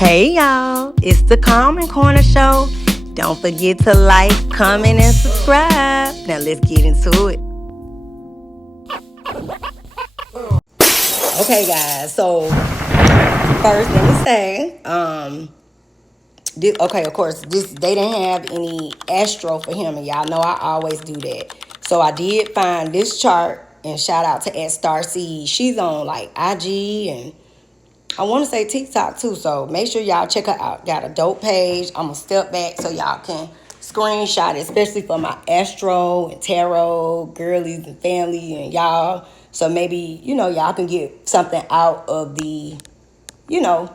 Hey y'all, it's the Calm Corner Show. Don't forget to like, comment, and subscribe. Now let's get into it. Okay, guys. So first, let me say, of course, they didn't have any astro for him, and y'all know I always do that. So I did find this chart, and shout out to @Starseed. She's on like IG and I want to say TikTok too, so make sure y'all check her out. Got a dope page. I'm going to step back so y'all can screenshot it, especially for my astro and tarot girlies and family and y'all. So maybe, y'all can get something out of the, you know,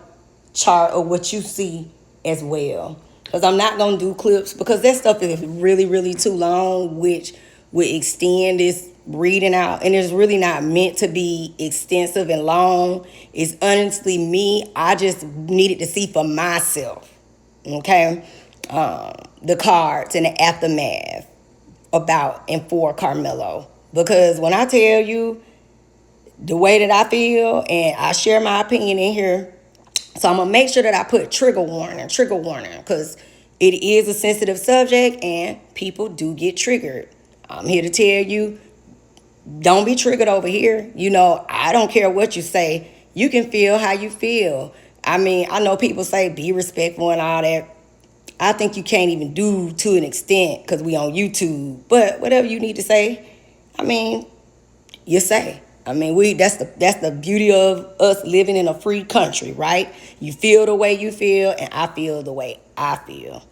chart of what you see as well. Because I'm not going to do clips because that stuff is really, really too long, which would extend this reading out. And it's really not meant to be extensive and long. It's honestly me. I just needed to see for myself. Okay? The cards and the aftermath about and for Karmello. Because when I tell you the way that I feel and I share my opinion in here, so I'm going to make sure that I put trigger warning, because it is a sensitive subject and people do get triggered. I'm here to tell you, don't be triggered over here. I don't care what you say. You can feel how you feel. I mean, I know people say be respectful and all that. I think you can't even do to an extent because we on YouTube. But whatever you need to say, I mean, you say. I mean, that's the beauty of us living in a free country, right? You feel the way you feel, and I feel the way I feel.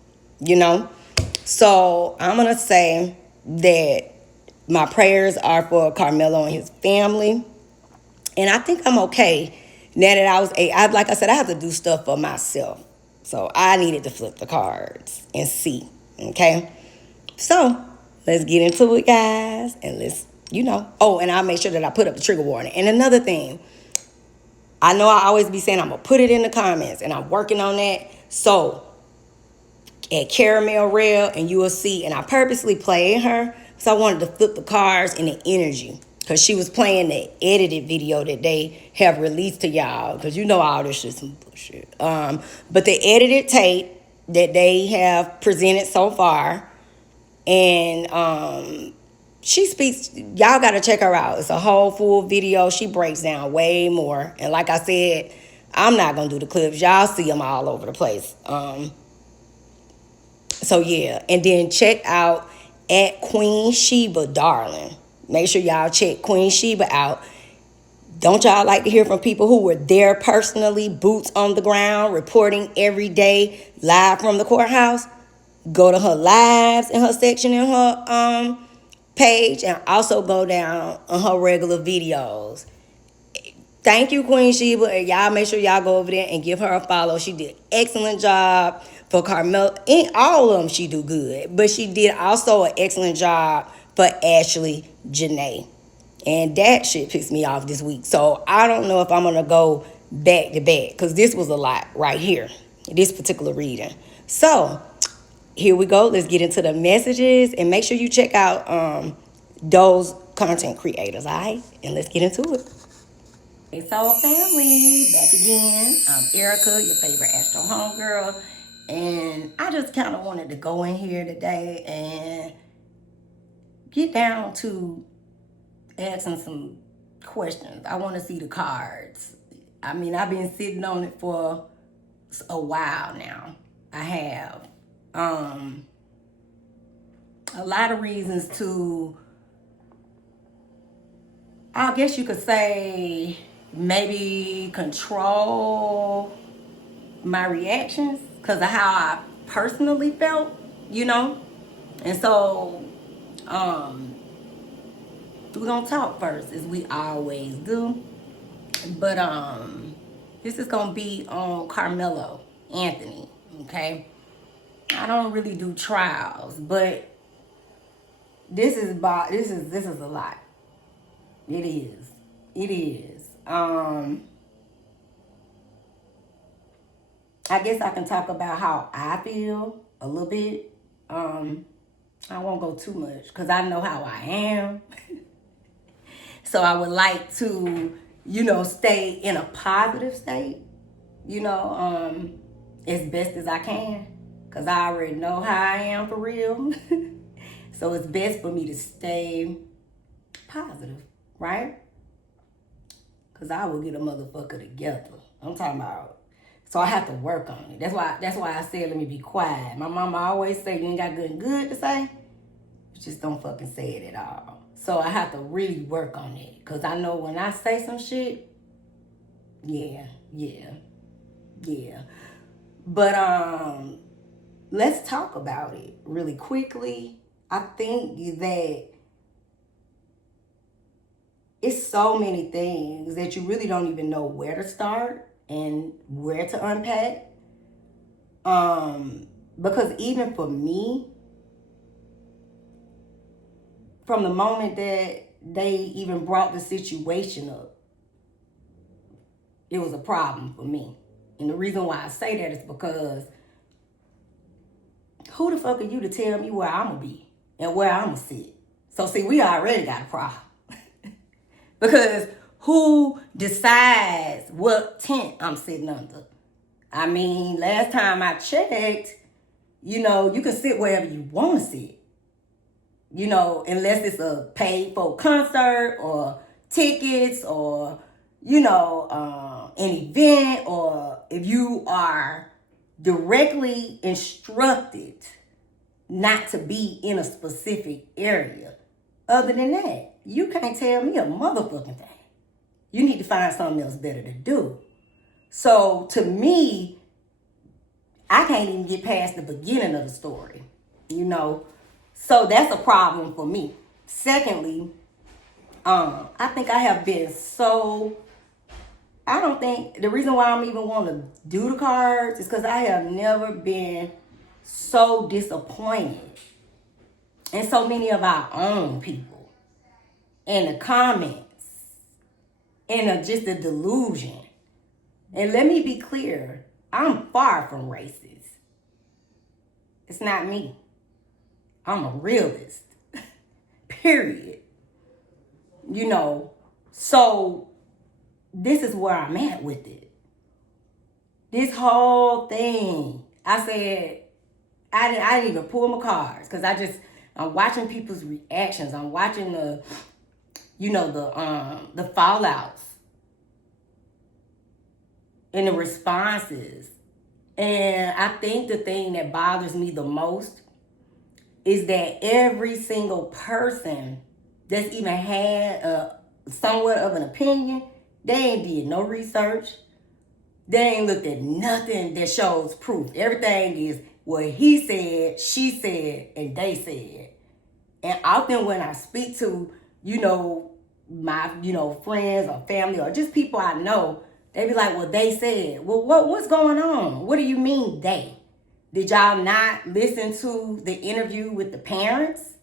So I'm gonna say that my prayers are for Karmello and his family, and I think I'm okay now that like I said, I have to do stuff for myself, so I needed to flip the cards and see. Okay, so let's get into it, guys, and Oh, and I'll make sure that I put up the trigger warning. And another thing, I know I always be saying I'm going to put it in the comments, and I'm working on that. So at Karmello Rail, and you will see, and I purposely played her, so I wanted to flip the cards and the energy. Because she was playing the edited video that they have released to y'all. Because all this shit some bullshit. But the edited tape that they have presented so far, and she speaks, y'all got to check her out. It's a whole full video. She breaks down way more. And like I said, I'm not going to do the clips. Y'all see them all over the place. So yeah. And then check out @Queen Sheba, darling. Make sure y'all check Queen Sheba out. Don't y'all like to hear from people who were there personally, boots on the ground, reporting every day, live from the courthouse? Go to her lives in her section in her page, and also go down on her regular videos. Thank you, Queen Sheba, and y'all make sure y'all go over there and give her a follow. She did an excellent job for Karmello. In all of them, she do good, but she did also an excellent job for Ashley Janae, and that shit pissed me off this week. So I don't know if I'm gonna go back to back because this was a lot right here, this particular reading. So here we go. Let's get into the messages, and make sure you check out those content creators, all right? And let's get into it. Hey, Soul Family, back again. I'm Erica, your favorite Astro homegirl, and I just kind of wanted to go in here today and get down to asking some questions. I want to see the cards. I mean, I've been sitting on it for a while now. I have. A lot of reasons to, I guess you could say, maybe control my reactions because of how I personally felt. And so, we're gonna talk first, as we always do. But this is gonna be on Karmello Anthony. Okay, I don't really do trials, but this is a lot. It is. It is. I guess I can talk about how I feel a little bit. I won't go too much because I know how I am. So I would like to, stay in a positive state. you know, as best as I can. Because I already know how I am for real. So it's best for me to stay positive, right? Because I will get a motherfucker together. I'm talking about. So I have to work on it. That's why I said let me be quiet. My mama always say you ain't got good to say. You just don't fucking say it at all. So I have to really work on it. Because I know when I say some shit, yeah. But let's talk about it really quickly. I think that it's so many things that you really don't even know where to start and where to unpack. Because even for me, from the moment that they even brought the situation up, it was a problem for me. And the reason why I say that is because who the fuck are you to tell me where I'm gonna be and where I'm gonna sit? So see, we already got a problem. Because who decides what tent I'm sitting under? I mean, last time I checked, you can sit wherever you want to sit. Unless it's a paid for concert or tickets or, an event, or if you are directly instructed not to be in a specific area. Other than that, you can't tell me a motherfucking thing. You need to find something else better to do. So to me, I can't even get past the beginning of the story, So that's a problem for me. Secondly, I think I have been I don't think the reason why I'm even want to do the cards is because I have never been so disappointed in so many of our own people, in the comments, and just the delusion. And let me be clear, I'm far from racist. It's not me. I'm a realist. Period. So this is where I'm at with it. This whole thing, I said, I didn't even pull my cards because I'm watching people's reactions. I'm watching the fallouts and the responses. And I think the thing that bothers me the most is that every single person that's even had somewhat of an opinion, they ain't did no research. They ain't looked at nothing that shows proof. Everything is what he said, she said, and they said. And often when I speak to, my, friends or family or just people I know, they be like, well, they said. Well, what's going on? What do you mean they? Did y'all not listen to the interview with the parents?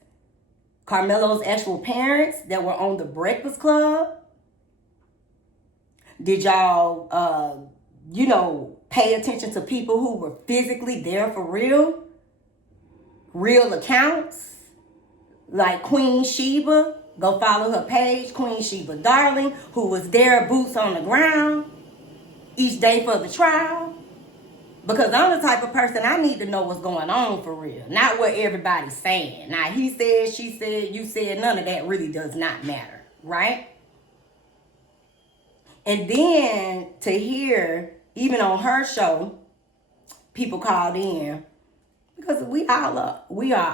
Karmello's actual parents that were on the Breakfast Club? Did y'all, pay attention to people who were physically there for real? Real accounts? Like Queen Sheba, go follow her page, Queen Sheba Darling, who was there, boots on the ground, each day for the trial. Because I'm the type of person, I need to know what's going on for real. Not what everybody's saying. Now, he said, she said, you said, none of that really does not matter, right? And then to hear, even on her show, people called in, because we are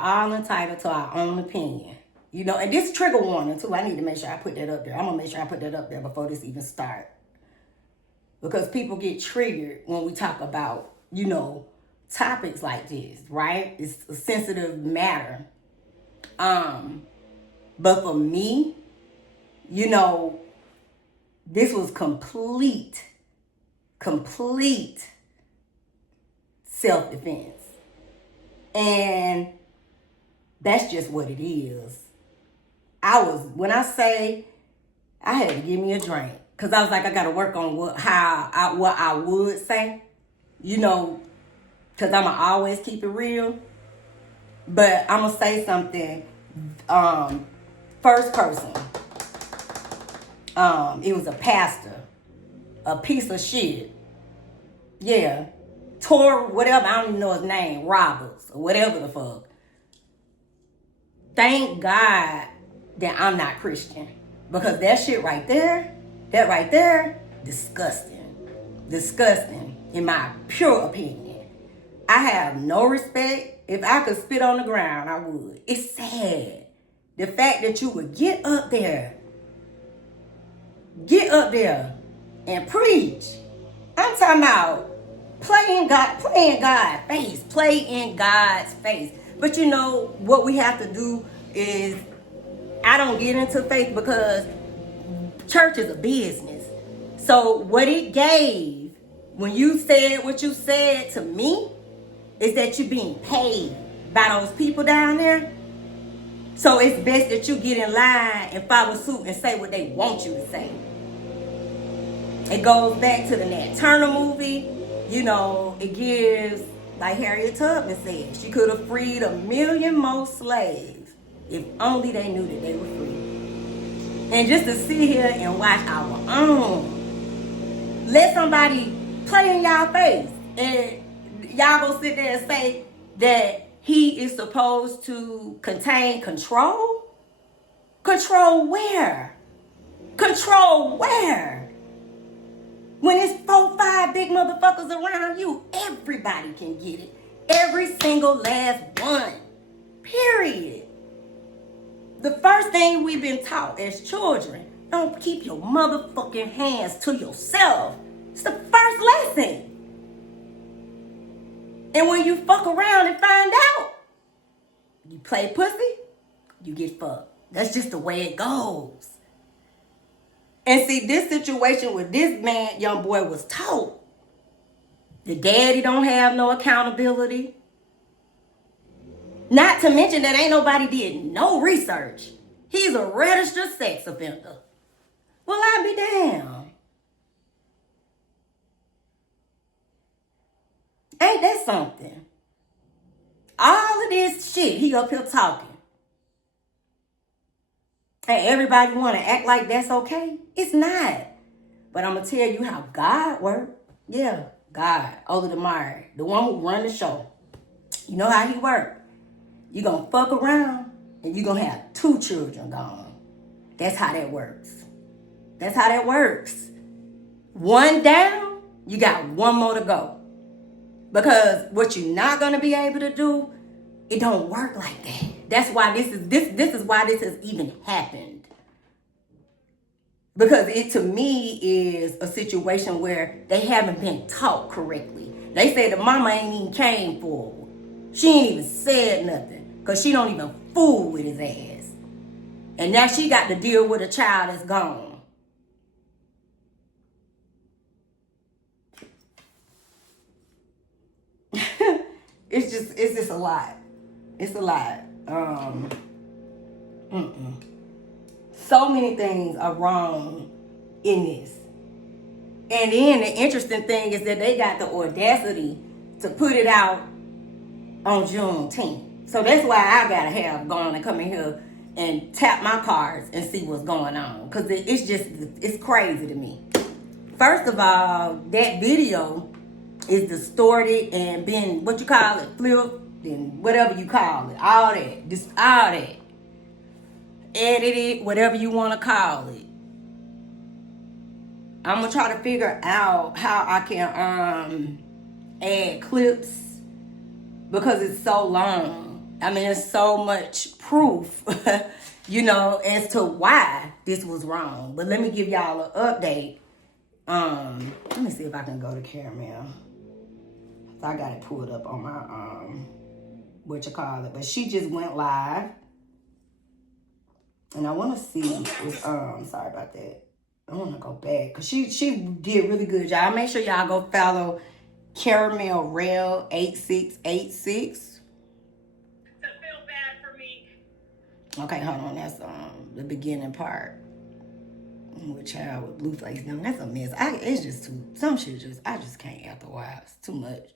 all entitled to our own opinion. And this trigger warning too, I need to make sure I put that up there. I'm going to make sure I put that up there before this even starts. Because people get triggered when we talk about, topics like this, right? It's a sensitive matter. But for me, this was complete self-defense. And that's just what it is. When I say I had to give me a drink, because I was like, I got to work on what I would say, because I'm going to always keep it real. But I'm going to say something, first person. It was a pastor, a piece of shit, Yeah. Tor, whatever, I don't even know his name, Roberts, or whatever the fuck. Thank God that I'm not Christian. Because that shit right there, disgusting. Disgusting, in my pure opinion. I have no respect. If I could spit on the ground, I would. It's sad. The fact that you would get up there and preach. I'm talking about play in God's face. But you know what we have to do is, I don't get into faith because church is a business. So what it gave when you said what you said to me is that you're being paid by those people down there. So it's best that you get in line and follow suit and say what they want you to say. It goes back to the Nat Turner movie. You know, it gives, like Harriet Tubman said, she could have freed 1 million more slaves if only they knew that they were free. And just to sit here and watch our own, let somebody play in y'all face, and y'all gonna sit there and say that he is supposed to control? Control where? Control where? When it's 4, 5 big motherfuckers around you, everybody can get it. Every single last one. Period. The first thing we've been taught as children, don't keep your motherfucking hands to yourself. It's the first lesson. And when you fuck around and find out, you play pussy, you get fucked. That's just the way it goes. And see, this situation with this man, young boy, was taught. The daddy don't have no accountability. Not to mention that ain't nobody did no research. He's a registered sex offender. Well, I be damned. Ain't that something? All of this shit, he up here talking. And everybody want to act like that's okay? It's not. But I'm going to tell you how God works. Yeah, God, Ola Demare, the one who run the show. You know how he work. You going to fuck around and you going to have 2 children gone. That's how that works. That's how that works. One down, you got 1 more to go. Because what you're not going to be able to do, it don't work like that. That's why this is why this has even happened. Because it, to me, is a situation where they haven't been taught correctly. They say the mama ain't even came forward. She ain't even said nothing. Because she don't even fool with his ass. And now she got to deal with a child that's gone. It's just a lot. It's a lot. So many things are wrong in this. And then the interesting thing is that they got the audacity to put it out on Juneteenth. So that's why I gotta have gone and come in here and tap my cards and see what's going on. Because it's crazy to me. First of all, that video is distorted and been, what you call it, flipped, and whatever you call it. All that. Just all that. Edited, whatever you want to call it. I'm going to try to figure out how I can add clips because it's so long. I mean, there's so much proof, you know, as to why this was wrong. But let me give y'all an update. Let me see if I can go to Karmello. I got it pulled up on my, but she just went live. And I want to see if, sorry about that. I want to go back. Because she did really good, y'all. Make sure y'all go follow Karmello Rail 8686. To feel bad for me. Okay, hold on. That's the beginning part. With child with blue face. Now, that's a mess. It's just some shit I just can't after a while. It's too much.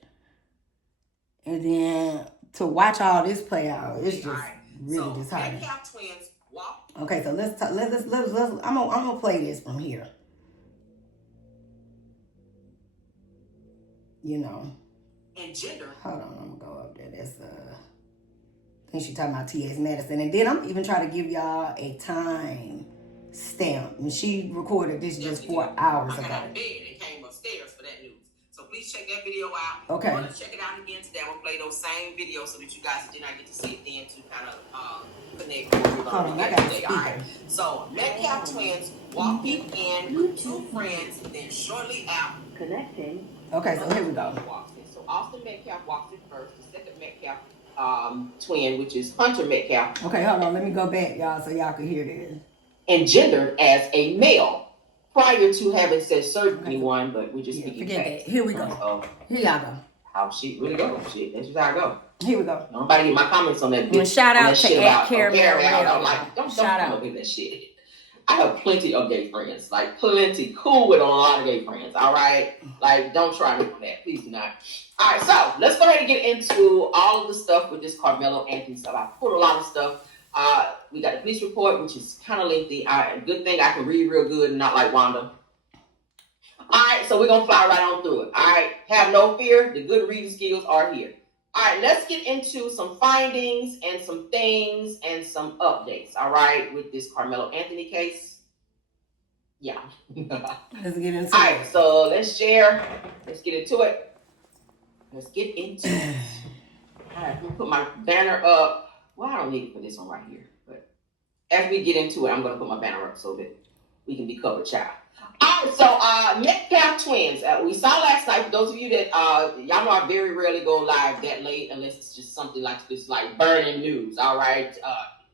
And then to watch all this play out, it's just really disheartening. Okay, so let's I'm gonna play this from here. you know. And gender. Hold on, I'm gonna go up there. That's I think she's talking about T.S. Madison. And then I'm even trying to give y'all a time stamp. And she recorded this just 4 hours ago. I got out of bed and came upstairs for that news. So please check that video out. Okay. I'm gonna check it out again today. I'm gonna play those same videos so that you guys did not get to see it then to kind of connect what we're gonna look at today. All right. So Metcalf twins walking in with two friends, then shortly after connecting. Okay, so here we go. So Austin Metcalf walks in first. The second Metcalf twin, which is Hunter Metcalf. Okay, hold on. Let me go back, y'all, so y'all can hear this. And gendered as a male prior to having said surgery one, but we're just speaking forget facts. That. Here we go. Here y'all go. How shit really go? Shit, that's just how I go. Here we go. Nobody get my comments on that. Well, shout out to Karmello. I'm like, don't come up with that shit. I have plenty of gay friends, like plenty, cool with a lot of gay friends, all right? Like, don't try me on that. Please do not. All right, so let's go ahead and get into all of the stuff with this Karmello Anthony stuff. I put a lot of stuff. We got the police report, which is kind of lengthy. Good thing I can read real good and not like Wanda. All right, so we're going to fly right on through it. All right, have no fear. The good reading skills are here. All right, let's get into some findings and some things and some updates, all right, with this Karmello Anthony case. Yeah. Let's get into it. All right, so let's share. Let's get into it. Let's get into it. All right, I'm going to put my banner up. Well, I don't need it for this one right here. But as we get into it, I'm going to put my banner up so that we can be covered, child. All right, so Metcalf twins. We saw last night, for those of you that, y'all know I very rarely go live that late unless it's just something like this, like burning news, all right?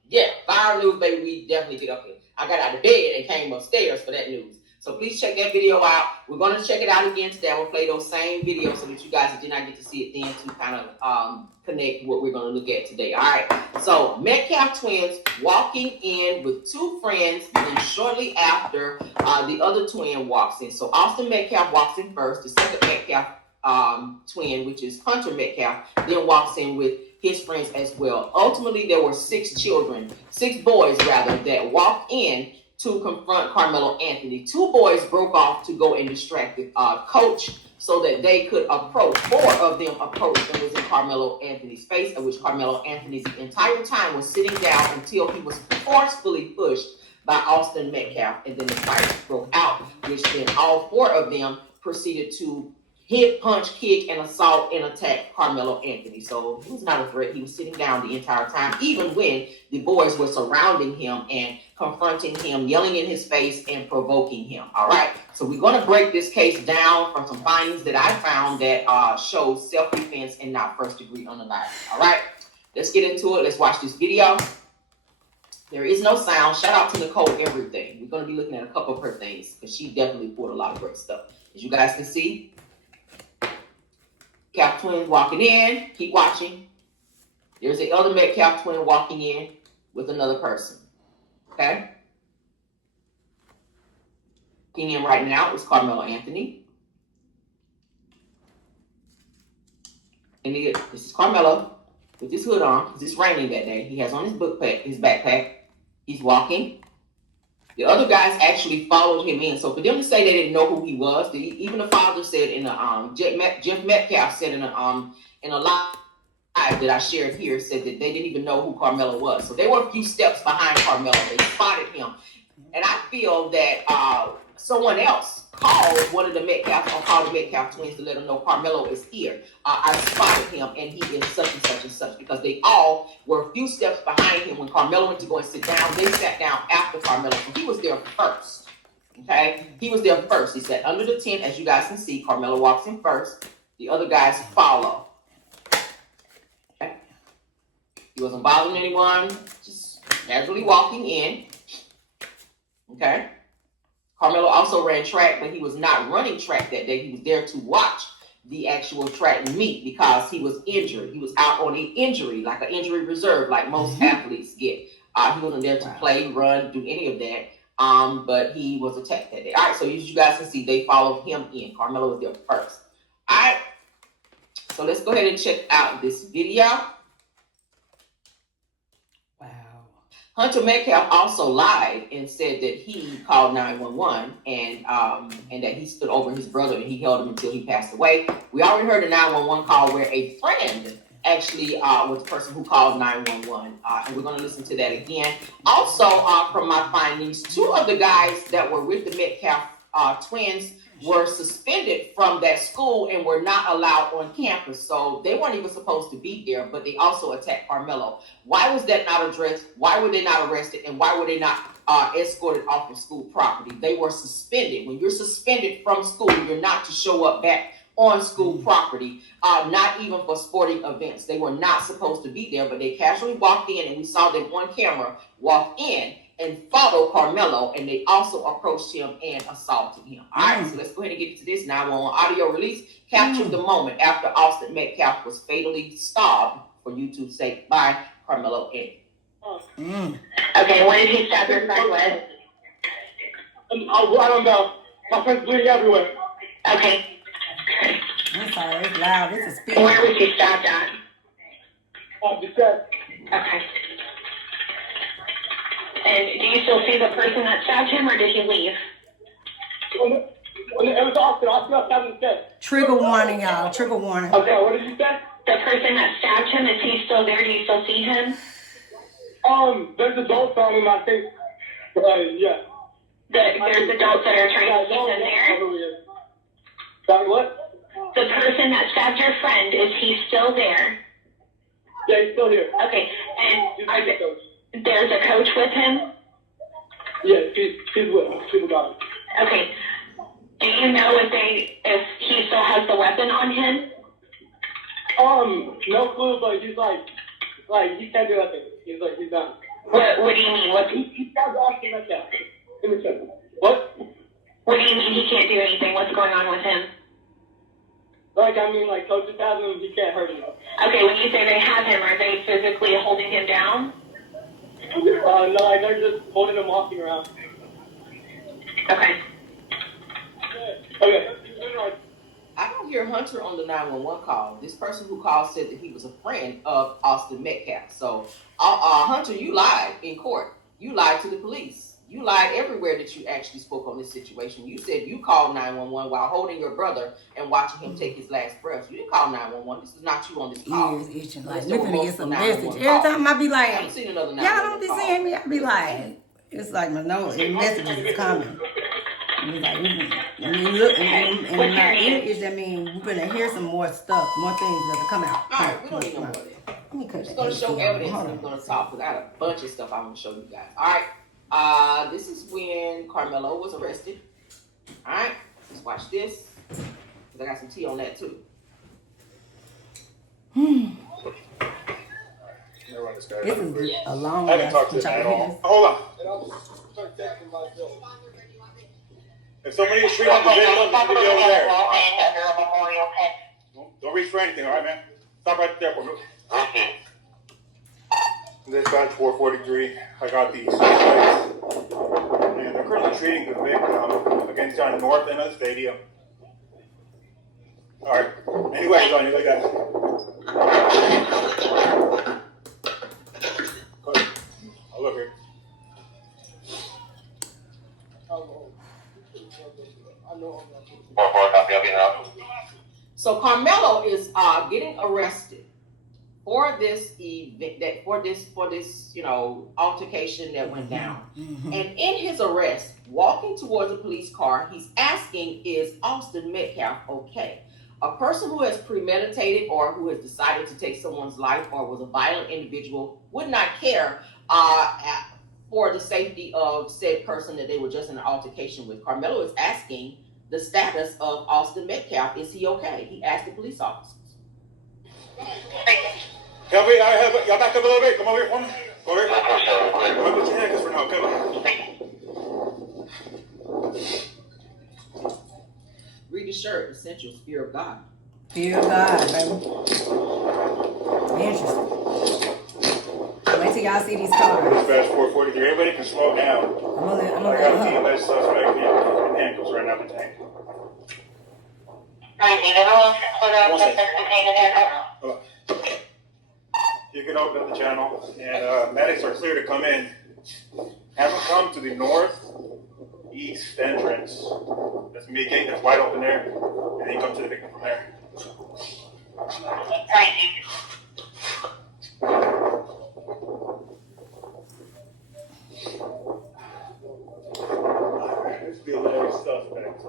Yeah, viral news, baby, we definitely get up here. I got out of bed and came upstairs for that news. So please check that video out. We're going to check it out again today. I'm going to play those same videos so that you guys did not get to see it then to kind of connect what we're going to look at today. All right. So Metcalf twins walking in with two friends, and shortly after, the other twin walks in. So Austin Metcalf walks in first. The second Metcalf twin, which is Hunter Metcalf, then walks in with his friends as well. Ultimately, there were six boys that walked in to confront Karmello Anthony. Two boys broke off to go and distract the coach so that they could approach. Four of them approached and was in Karmello Anthony's face, at which Karmello Anthony the entire time was sitting down until he was forcefully pushed by Austin Metcalf, and then the fight broke out, which then all four of them proceeded to hit, punch, kick, and assault and attack Karmello Anthony. So he was not a threat. He was sitting down the entire time, even when the boys were surrounding him and confronting him, yelling in his face, and provoking him. All right. So we're going to break this case down from some findings that I found that shows self-defense and not first-degree unalive. All right. Let's get into it. Let's watch this video. There is no sound. Shout out to Nicole Everything. We're going to be looking at a couple of her things because she definitely pulled a lot of great stuff. As you guys can see, Metcalf twin walking in. Keep watching. There's the other Metcalf twin walking in with another person. Okay? Walking in right now is Karmello Anthony. And this is Karmello with his hood on because it's raining that day. He has on his backpack. He's walking. The other guys actually followed him in. So for them to say they didn't know who he was, even the father said in a Jeff Metcalf said in a live that I shared here, said that they didn't even know who Karmello was. So they were a few steps behind Karmello. They spotted him. And I feel that someone else called one of the Metcalf or called the Metcalf twins to let them know Karmello is here. I spotted him and he is such and such and such, because they all were a few steps behind him when Karmello went to go and sit down. They sat down after Karmello. So he was there first. Okay? He was there first. He sat under the tent. As you guys can see, Karmello walks in first. The other guys follow. Okay? He wasn't bothering anyone, just casually walking in. Okay? Karmello also ran track, but he was not running track that day. He was there to watch the actual track meet because he was injured. He was out on an injury, like an injury reserve, like most athletes get. He wasn't there to play, run, do any of that. But he was attacked that day. All right, so as you guys can see, they followed him in. Karmello was there first. All right, so let's go ahead and check out this video. Wow. Hunter Metcalf also lied and said that he called 911 and that he stood over his brother and he held him until he passed away. We already heard a 911 call where a friend actually was the person who called 911, and we're going to listen to that again. Also, from my findings, 2 of the guys that were with the Metcalf twins were suspended from that school and were not allowed on campus. So they weren't even supposed to be there, but they also attacked Karmello. Why was that not addressed? Why were they not arrested? And why were they not escorted off of school property? They were suspended. When you're suspended from school, you're not to show up back on school property, not even for sporting events. They were not supposed to be there, but they casually walked in, and we saw them on camera walk in and follow Karmello, and they also approached him and assaulted him. All right, so let's go ahead and get to this 911 audio release. Captured the moment after Austin Metcalf was fatally stabbed, for YouTube's sake, by Karmello and. Okay, what did he stab your friend with? I don't know. My friend's bleeding everywhere. Okay. I'm sorry, it's loud. This is speaking. Where was he stabbed at? The chest. Okay. And do you still see the person that stabbed him, or did he leave? It was Austin. Austin stabbed him in the chest. Trigger warning, y'all. Trigger warning. Okay, what did you say? The person that stabbed him, is he still there? Do you still see him? There's adults on him, I think. Yeah. There's adults that are trying to keep him there? Sorry, what? The person that stabbed your friend, is he still there? Yeah, he's still here. Okay, and there's a coach with him? Yeah, she's with him. She's got him. Okay. Do you know if he still has the weapon on him? No clue, but he's like he can't do nothing. He's done. What do you mean? He stabbed Austin like that. In the chest. What? What do you mean he can't do anything? What's going on with him? Like coach has him, he can't hurt him. Okay, when you say they have him, are they physically holding him down? No, they're just holding him walking around. Okay. Okay. I don't hear Hunter on the 911 call. This person who called said that he was a friend of Austin Metcalf. So, Hunter, you lied in court. You lied to the police. You lied everywhere that you actually spoke on this situation. You said you called 911 while holding your brother and watching him take his last breath. You didn't call 911. This is not you on this call. Ears itching like, we're gonna get some message. Every time I be like, I haven't seen another y'all don't be seeing me. I be like, it's like my nose, the messages is coming. And it's like, and you look, and my ear is, that mean we're gonna hear some more stuff, more things that'll come out. All right, we don't need no more of that. Let me cut I'm just going to show evidence and I'm going to talk, because I got a bunch of stuff I want to show you guys. All right, this is when Karmello was arrested. All right, let's watch this, because I got some tea on that too. This is a long I haven't talked to him at all. Hold on. If somebody is treating the victim, you need to be over there. Don't reach for anything, all right, man? Stop right there for me. Dispatch 443. I got these suspects. And they're currently treating the victim against down north in a stadium. All right. Anyways, on you like that. I'll look here. So Karmello is getting arrested for this event, for this altercation that went down. Mm-hmm. And in his arrest, walking towards a police car, he's asking, is Austin Metcalf okay? A person who has premeditated or who has decided to take someone's life or was a violent individual would not care for the safety of said person that they were just in an altercation with. Karmello is asking the status of Austin Metcalf. Is he okay? He asked the police officers. Kelby, y'all back up a little bit. Come over here for me. Go over here. I'm going to put your handcuffs for now. Come on. Read the shirt. Essentials. Fear of God. Fear of God, baby. Interesting. Wait till y'all see these cars. Dispatch 443. Everybody can slow down. I'm I got a TMS suspect in handcuffs right now in the tank. You can open up the channel, and medics are clear to come in. Have them come to the northeast entrance. That's gonna be a gate that's wide open there, and then you come to the victim from there. This be a little suspect.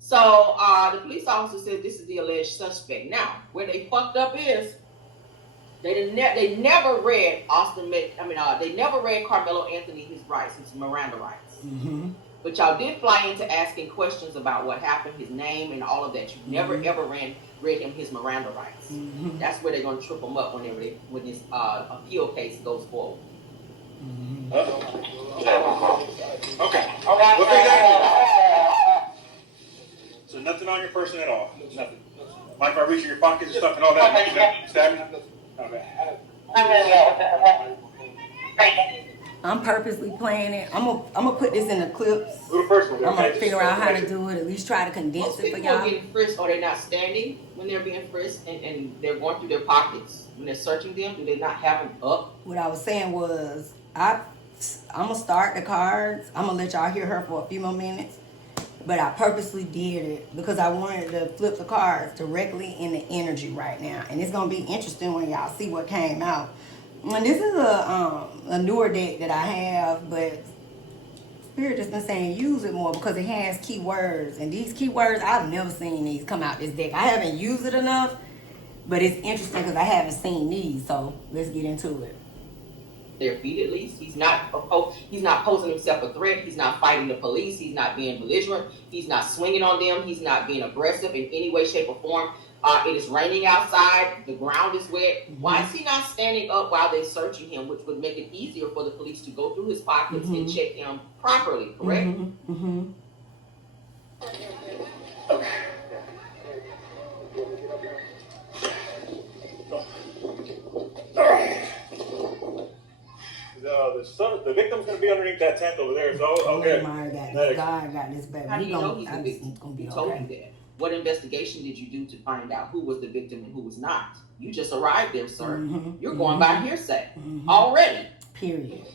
So the police officer said this is the alleged suspect. Now, where they fucked up is they never read they never read Karmello Anthony his rights, his Miranda rights. Mm-hmm. But y'all did fly into asking questions about what happened, his name, and all of that. You never ever read him his Miranda rights. Mm-hmm. That's where they're gonna trip him up when this appeal case goes forward. Mm-hmm. Okay. What they got? So nothing on your person at all. Nothing. Mind if I reach in your pockets and stuff and all that? Stab me? Okay. I'm purposely playing it. I'm gonna put this in the clips. Little personal. I'm gonna figure out how to do it. At least try to condense Most it for people are y'all. getting frisked, or they're not standing when they're being frisked, and they're going through their pockets when they're searching them. Do they not have them up? What I was saying was I'm gonna start the cards. I'm gonna let y'all hear her for a few more minutes. But I purposely did it because I wanted to flip the cards directly in the energy right now. And it's going to be interesting when y'all see what came out. And this is a newer deck that I have, but Spirit has been saying use it more because it has keywords. And these keywords, I've never seen these come out this deck. I haven't used it enough, but it's interesting because I haven't seen these. So let's get into it. Their feet at least. He's not posing himself a threat. He's not fighting the police. He's not being belligerent. He's not swinging on them. He's not being aggressive in any way, shape, or form. It is raining outside. The ground is wet. Mm-hmm. Why is he not standing up while they're searching him, which would make it easier for the police to go through his pockets and check him properly, correct? Mm-hmm. Mm-hmm. The victim's going to be underneath that tent over there, so okay. God got this baby. How do you know he's the victim? It's gonna be He told okay. you that. What investigation did you do to find out who was the victim and who was not? You just arrived there, sir. Mm-hmm. You're going by hearsay Mm-hmm. already. Period.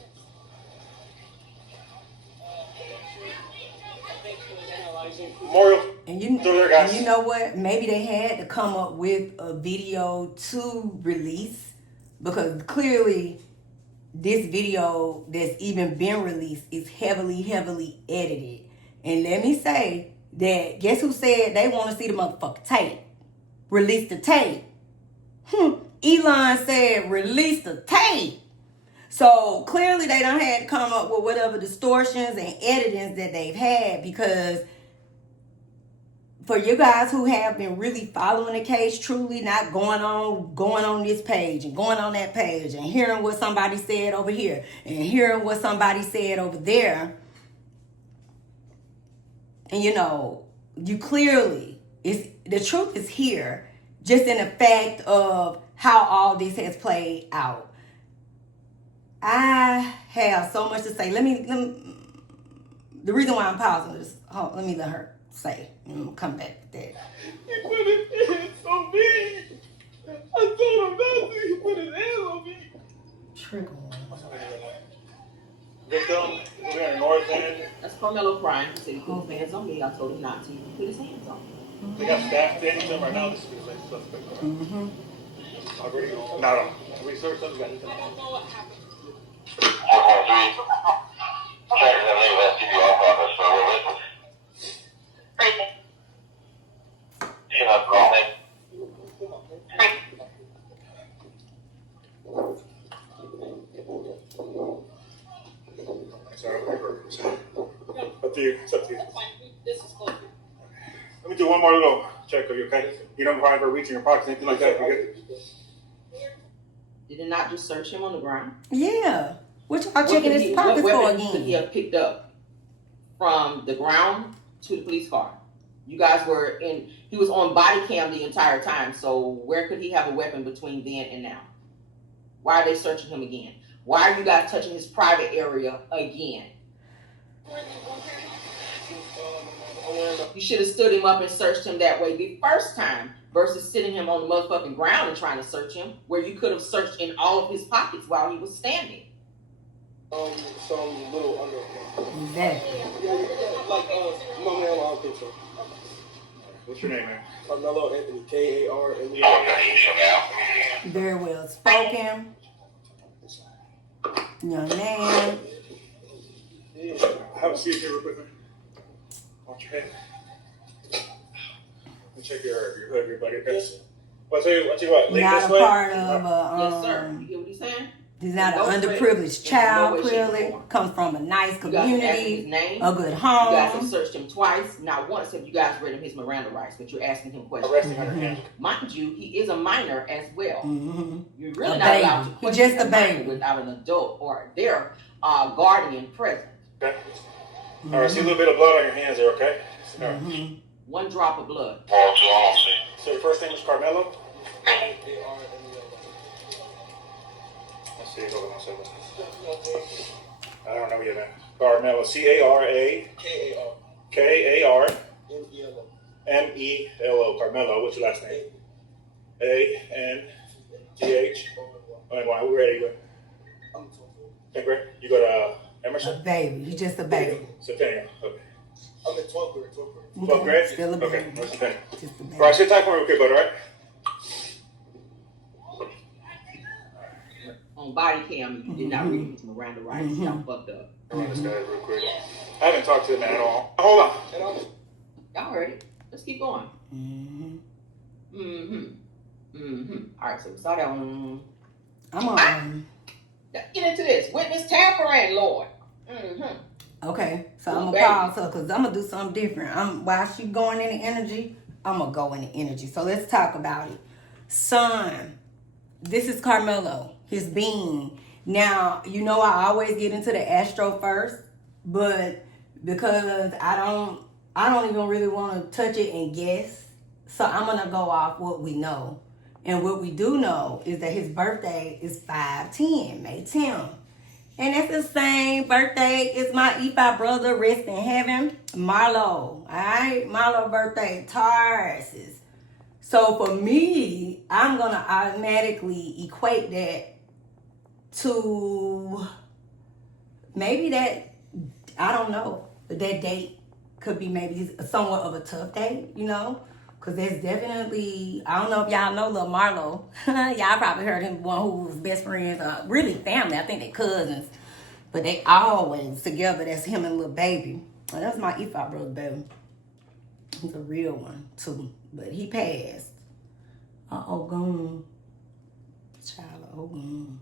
Memorial. And you know what? Maybe they had to come up with a video to release because clearly this video that's even been released is heavily, heavily edited. And let me say that guess who said they want to see the motherfucking tape? Release the tape. Elon said release the tape. So clearly they done had to come up with whatever distortions and editings that they've had because for you guys who have been really following the case, truly not going on this page and going on that page and hearing what somebody said over here and hearing what somebody said over there. And you clearly, the truth is here just in the fact of how all this has played out. I have so much to say. Let me the reason why I'm pausing is, let me let her say and come back to that. He put his hands on me. I told him not to. He put his hands on me. Trickle. Victim, we're in the north end. That's Karmello crying. He said he put his hands on me. I told him not to. He put his hands on me. They got staff standing them right now. This is the suspect. Mm-hmm. Already? No. We searched them. Got anything? It's up to you. Let me do one more little check. Are you okay? You don't find her reaching your pockets, anything like that? You good? Did it not just search him on the ground? Yeah. What y'all checking his pockets what for weapon could he again? have picked up from the ground to the police car? You guys were he was on body cam the entire time, so where could he have a weapon between then and now? Why are they searching him again? Why are you guys touching his private area again? I'm wearing You should have stood him up and searched him that way the first time versus sitting him on the motherfucking ground and trying to search him, where you could have searched in all of his pockets while he was standing. Some little under. Exactly. Yeah, like no man, I don't think so. What's your name, man? Karmello Anthony, Karmello. Very well spoken. Young man. Have a seat here real quick, man. Watch your head. Let me check your hood, your buddy. Okay. What's you what? Leave Not this a way? part of Yes, sir. You get what he's saying? He's not No an threat. underprivileged In child, no way, shape, or clearly. form. Comes from a nice You guys have asked him community, his name. a good You guys have home. searched him twice. Not once have you guys read him his Miranda rights, but you're asking him questions. Arresting under him. Mind you, he is a minor as well. Mm-hmm. You're really A not allowed baby. to He's question just a a minor baby. without an adult or their guardian present. Okay. All right. See a little bit of blood on your hands there. Okay. All right. Mm-hmm. One drop of blood. So your first name was Karmello? Let's see. Hold on one second. I don't know yet, man. Karmello. Karmello. Karmello. What's your last name? A-N-G-H. Who grade are you in? 10th grade? You go to A Emerson? baby. He's just a baby. Centennial. Okay. I'm in 12th grade. 12th grade? Still a baby. Okay. Where's Centennial? Just a baby. All right, sit tight for me real quick, brother, all right? On body cam, you did not read his Miranda rights. Y'all fucked up. All right, let's go ahead real quick. I haven't talked to the man at all. Hold on. Y'all heard it. Let's keep going. Mm-hmm. All right, so we saw that one. I'm on. Let's get into this. Witness tampering, Lord. Okay, so I'm Baby. gonna pause her because I'm gonna do something different. While she going into energy, I'm gonna go into energy. So let's talk about it. Son, this is Karmello, his being. Now, you know I always get into the astro first, but because I don't even really want to touch it and guess. So I'm gonna go off what we know. And what we do know is that his birthday is 5/10, May 10th. And it's the same birthday as my Ifa brother, rest in heaven, Marlo. Alright? Marlo birthday, Taurus. So for me, I'm gonna automatically equate that to maybe that, I don't know, that date could be maybe somewhat of a tough date, you know? Because there's definitely, I don't know if y'all know Lil Marlo. Y'all probably heard him, one who was best friends, really family. I think they cousins. But they always together. That's him and Lil Baby. Well, that's my Ifa brother, baby. He's a real one, too. But he passed. Ogun. Child of Ogun.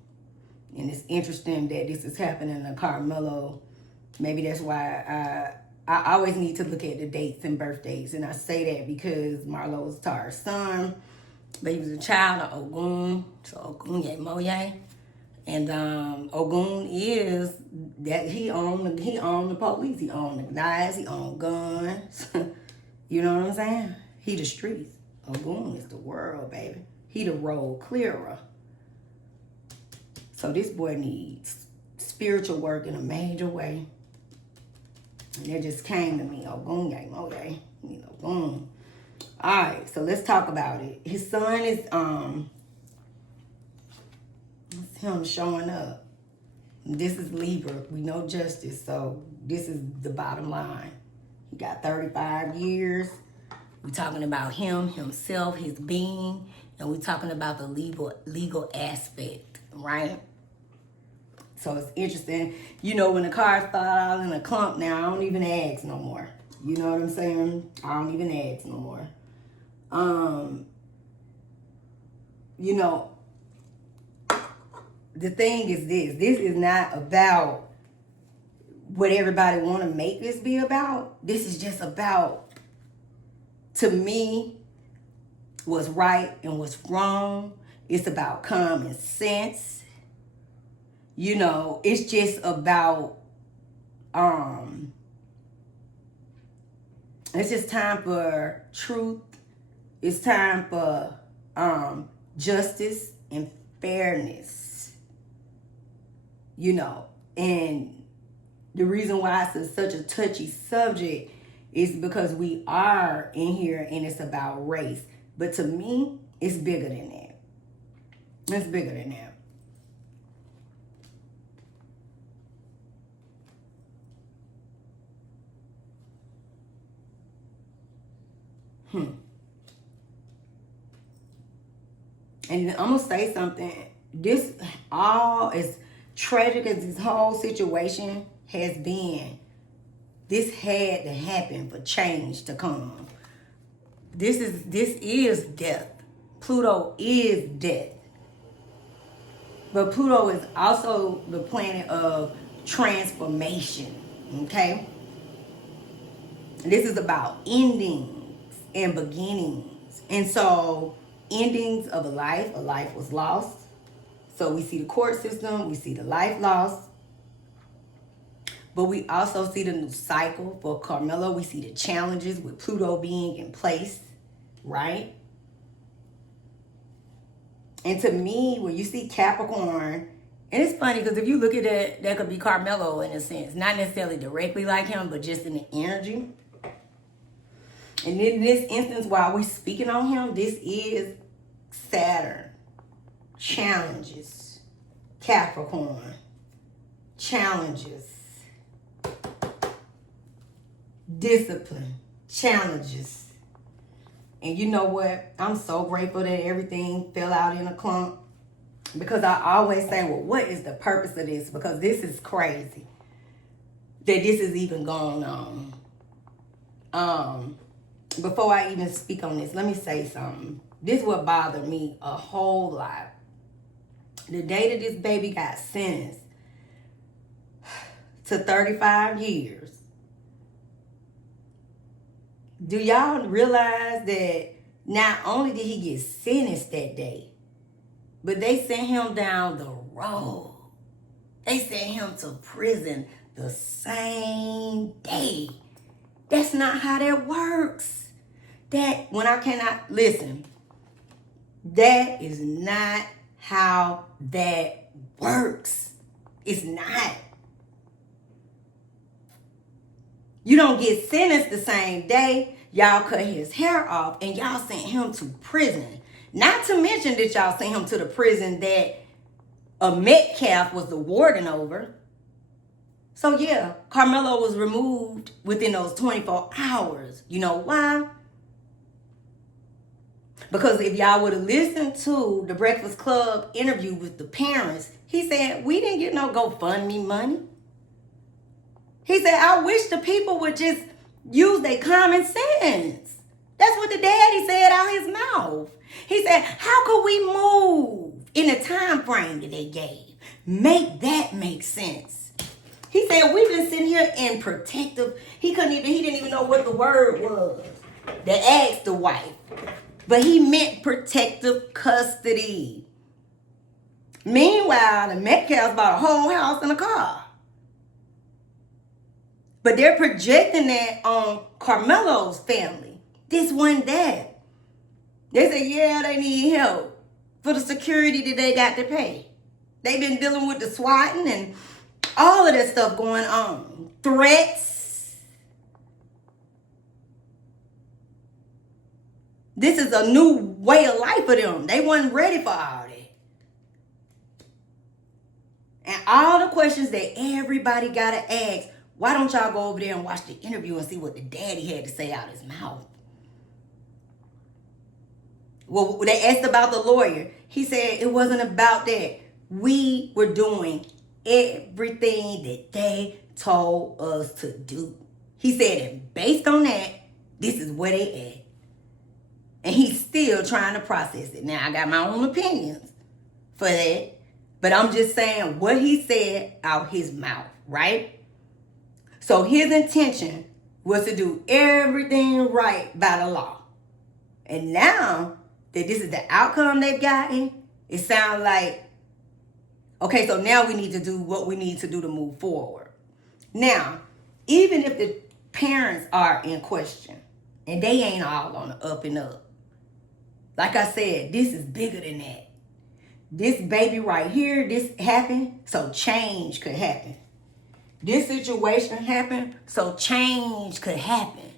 And it's interesting that this is happening to Karmello. Maybe that's why I always need to look at the dates and birthdays. And I say that because Marlo was Tar's son. But he was a child of Ogun. So Ogun Ye Moye. And Ogun is that he owned the police. He owned the knives. He owned guns. You know what I'm saying? He the streets. Ogun is the world, baby. He the road clearer. So this boy needs spiritual work in a major way. And it just came to me. Ogun, yay, moye. You know, boom. All right, so let's talk about it. His son is it's him showing up. This is Libra. We know justice, so this is the bottom line. He got 35 years. We're talking about him, himself, his being, and we're talking about the legal aspect, right? So it's interesting. You know, when the cars start out in a clump now, I don't even ask no more. You know what I'm saying? I don't even ask no more. You know, the thing is this. This is not about what everybody want to make this be about. This is just about, to me, what's right and what's wrong. It's about common sense. You know, it's just about, it's just time for truth. It's time for justice and fairness. You know, and the reason why it's such a touchy subject It's because we are in here and it's about race. But to me, it's bigger than that. It's bigger than that. And I'm going to say something. This, all as tragic as this whole situation has been, this had to happen for change to come. This is death. Pluto is death. But Pluto is also the planet of transformation. Okay? This is about endings and beginnings. And so, endings of a life was lost. So we see the court system, we see the life lost. But we also see the new cycle for Karmello. We see the challenges with Pluto being in place, right? And to me, when you see Capricorn, and it's funny because if you look at it, that could be Karmello in a sense. Not necessarily directly like him, but just in the energy. And in this instance, while we're speaking on him, this is Saturn. Challenges. Capricorn. Challenges. Discipline. Challenges. And you know what? I'm so grateful that everything fell out in a clump. Because I always say, well, what is the purpose of this? Because this is crazy. That this is even going on. Before I even speak on this, let me say something. This would bother me a whole lot. The day that this baby got sentenced to 35 years, do y'all realize that not only did he get sentenced that day, but they sent him down the road. They sent him to prison the same day. That's not how that works. That, when I cannot, listen, that is not how that works. It's not. You don't get sentenced the same day. Y'all cut his hair off and y'all sent him to prison. Not to mention that y'all sent him to the prison that a Metcalf was the warden over. So yeah, Karmello was removed within those 24 hours. You know why? Because if y'all would have listened to the Breakfast Club interview with the parents, he said, we didn't get no GoFundMe money. He said, I wish the people would just use their common sense. That's what the daddy said out his mouth. He said, how could we move in the time frame that they gave? Make that make sense. He said, we've been sitting here in protective. He didn't even know what the word was. They asked the wife. But he meant protective custody. Meanwhile, the Metcalfs bought a whole house and a car. But they're projecting that on Karmello's family. This wasn't that. They say, yeah, they need help for the security that they got to pay. They've been dealing with the swatting and all of that stuff going on. Threats. This is a new way of life for them. They weren't ready for all that. And all the questions that everybody got to ask, why don't y'all go over there and watch the interview and see what the daddy had to say out his mouth? Well, they asked about the lawyer. He said it wasn't about that. We were doing everything that they told us to do. He said, and based on that, this is where they at. And he's still trying to process it. Now, I got my own opinions for that. But I'm just saying what he said out his mouth, right? So his intention was to do everything right by the law. And now that this is the outcome they've gotten, it sounds like, okay, so now we need to do what we need to do to move forward. Now, even if the parents are in question, and they ain't all on the up and up, like I said, this is bigger than that. This baby right here, this happened so change could happen. This situation happened so change could happen.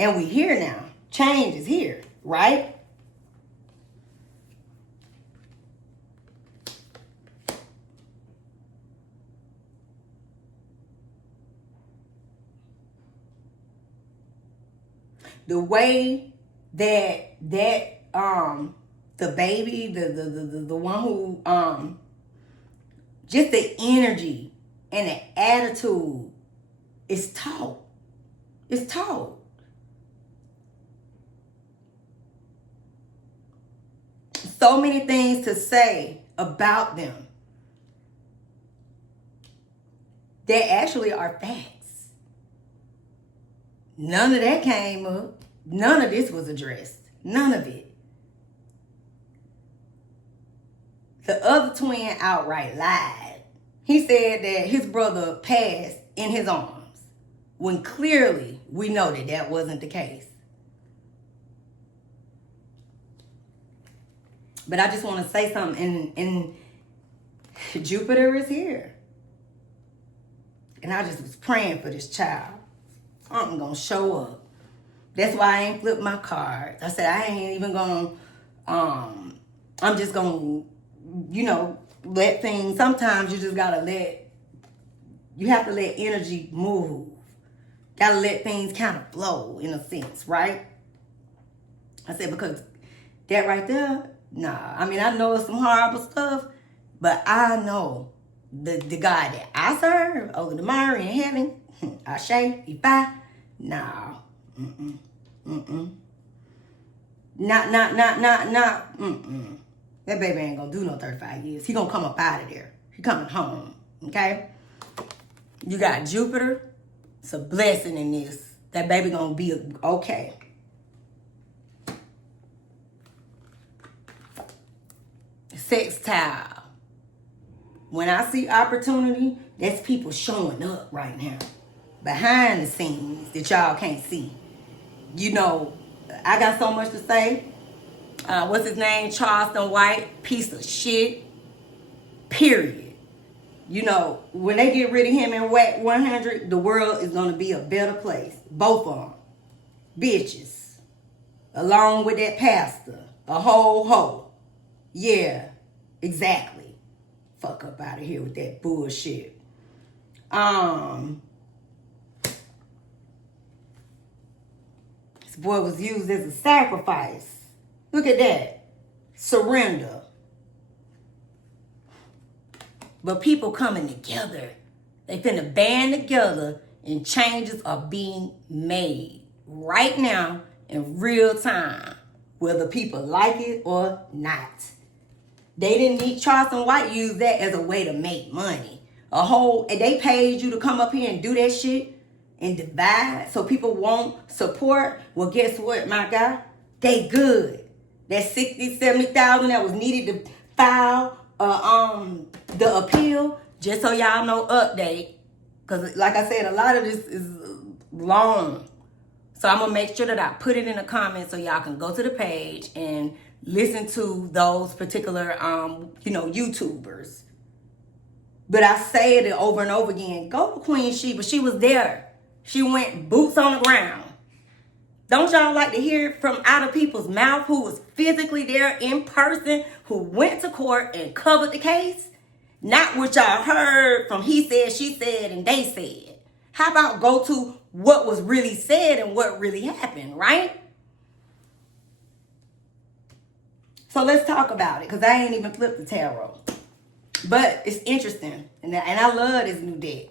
And we here now. Change is here, right? The way that the baby, the one who just the energy and the attitude is taught. It's taught. So many things to say about them that actually are facts. None of that came up. None of this was addressed. None of it. The other twin outright lied. He said that his brother passed in his arms, when clearly we know that that wasn't the case. But I just want to say something, and Jupiter is here. And I just was praying for this child. Something gonna show up. That's why I ain't flipped my cards. I said I ain't even gonna, I'm just gonna, let things, sometimes you just gotta you have to let energy move. Gotta let things kind of flow in a sense, right? I said, because that right there, nah. I mean, I know it's some horrible stuff, but I know the God that I serve, over the Mari in heaven, Ashe, Ifa, nah. Not. That baby ain't gonna do no 35 years. He gonna come up out of there. He coming home, okay? You got Jupiter. It's a blessing in this. That baby gonna be okay. Sextile. When I see opportunity, that's people showing up right now. Behind the scenes that y'all can't see. I got so much to say. What's his name? Charleston White. Piece of shit. Period. When they get rid of him in WAC 100, the world is going to be a better place. Both of them. Bitches. Along with that pastor. A whole hoe. Yeah. Exactly. Fuck up out of here with that bullshit. This boy was used as a sacrifice. Look at that. Surrender. But people coming together. They finna band together and changes are being made right now in real time. Whether people like it or not. They didn't need Charleston White use that as a way to make money. And they paid you to come up here and do that shit and divide so people won't support. Well, guess what, my guy? They good. That 60, 70,000 that was needed to file the appeal, just so y'all know, update. Because like I said, a lot of this is long. So I'm going to make sure that I put it in the comments so y'all can go to the page and listen to those particular, YouTubers. But I say it over and over again. Go to Queen Sheba. She was there. She went boots on the ground. Don't y'all like to hear it from out of people's mouth who was physically there in person, who went to court and covered the case? Not what y'all heard from he said, she said, and they said. How about go to what was really said and what really happened, right? So let's talk about it, because I ain't even flipped the tarot. But it's interesting, and I love this new deck.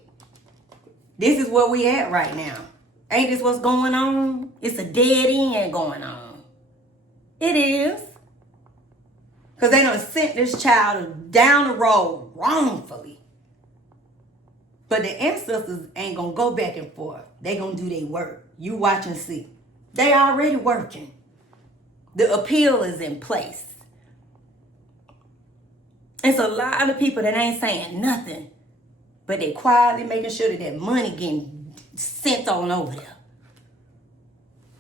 This is where we at right now. Ain't this what's going on? It's a dead end going on. It is. Because they done sent this child down the road wrongfully. But the ancestors ain't going to go back and forth. They going to do their work. You watch and see. They already working. The appeal is in place. It's a lot of people that ain't saying nothing. But they quietly making sure that money getting sent on over there.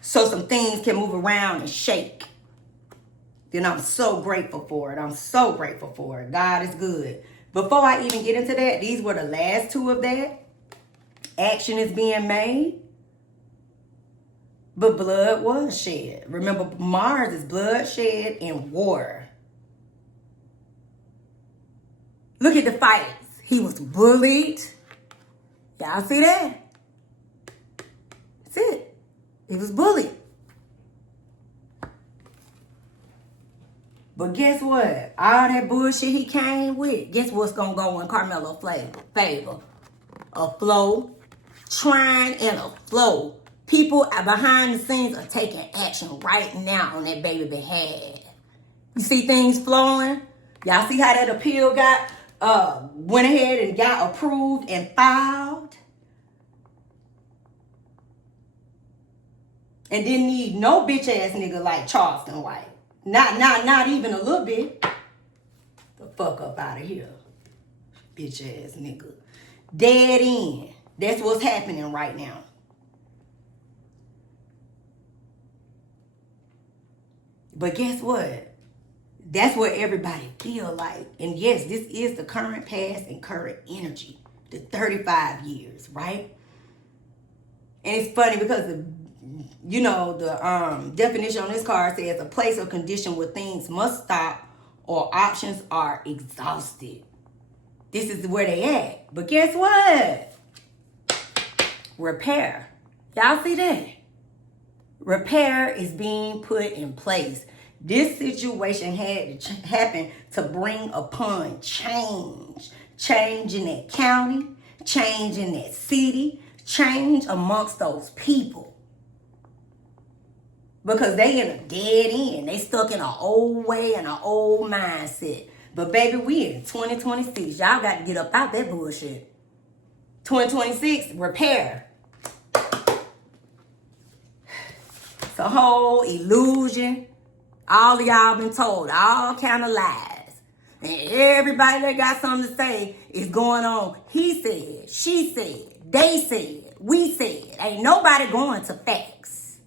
So some things can move around and shake. Then I'm so grateful for it. I'm so grateful for it. God is good. Before I even get into that, these were the last two of that. Action is being made. But blood was shed. Remember, Mars is bloodshed and war. Look at the fights. He was bullied. Y'all see that? That's it. He was bullied. But guess what? All that bullshit he came with, guess what's going to go in Karmello favor? A flow. Trying and a flow. People behind the scenes are taking action right now on that baby behalf. You see things flowing? Y'all see how that appeal went ahead and got approved and filed? And didn't need no bitch ass nigga like Charleston White. Not even a little bit. The fuck up out of here. Bitch ass nigga. Dead end. That's what's happening right now. But guess what? That's what everybody feel like. And yes, this is the current past and current energy. The 35 years, right? And it's funny because the definition on this card says a place or condition where things must stop or options are exhausted. This is where they at. But guess what? Repair. Y'all see that? Repair is being put in place. This situation had to happen to bring upon change. Change in that county, change in that city, change amongst those people. Because they in a dead end. They stuck in an old way and an old mindset. But baby, we in 2026. Y'all got to get up out that bullshit. 2026, repair. It's a whole illusion. All of y'all been told all kind of lies. And everybody that got something to say is going on. He said, she said, they said, we said. Ain't nobody going to facts.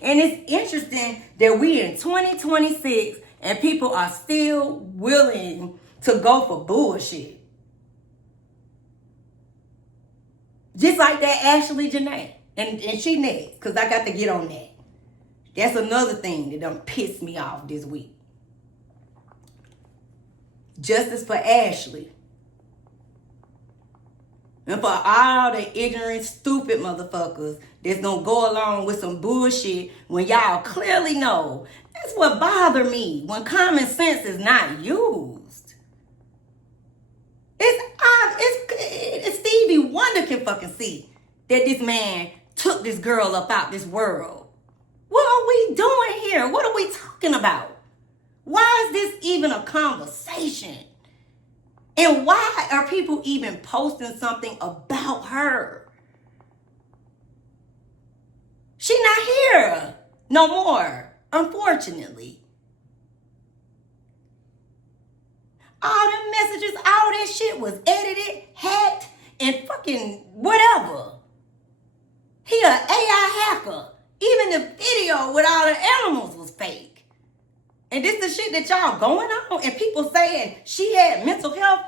And it's interesting that we in 2026 and people are still willing to go for bullshit. Just like that Ashley Janae. And she next, because I got to get on that. That's another thing that done pissed me off this week. Justice for Ashley. And for all the ignorant, stupid motherfuckers that's gonna go along with some bullshit when y'all clearly know. That's what bothered me, when common sense is not used. It's Stevie Wonder can fucking see that this man took this girl up out this world. What are we doing here? What are we talking about? Why is this even a conversation? And why are people even posting something about her? She not here no more, unfortunately. All them messages, all that shit was edited, hacked, and fucking whatever. He an AI hacker. Even the video with all the animals was fake. And this the shit that y'all going on, and people saying she had mental health.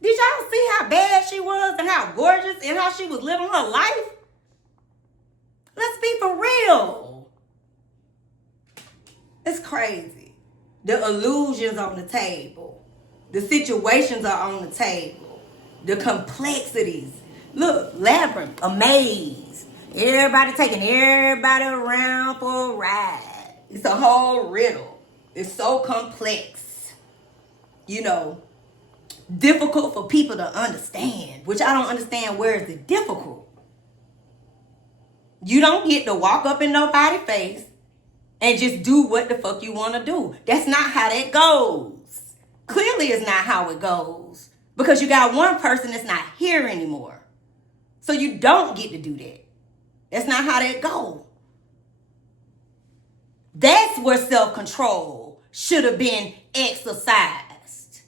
Did y'all see how bad she was and how gorgeous and how she was living her life? Let's be for real. It's crazy. The illusions on the table. The situations are on the table. The complexities. Look, labyrinth, a maze. Everybody taking everybody around for a ride. It's a whole riddle. It's so complex. Difficult for people to understand. Which I don't understand. Where is it difficult? You don't get to walk up in nobody's face and just do what the fuck you want to do. That's not how that goes. Clearly it's not how it goes. Because you got one person that's not here anymore. So you don't get to do that. That's not how that goes. That's where self-control should have been exercised.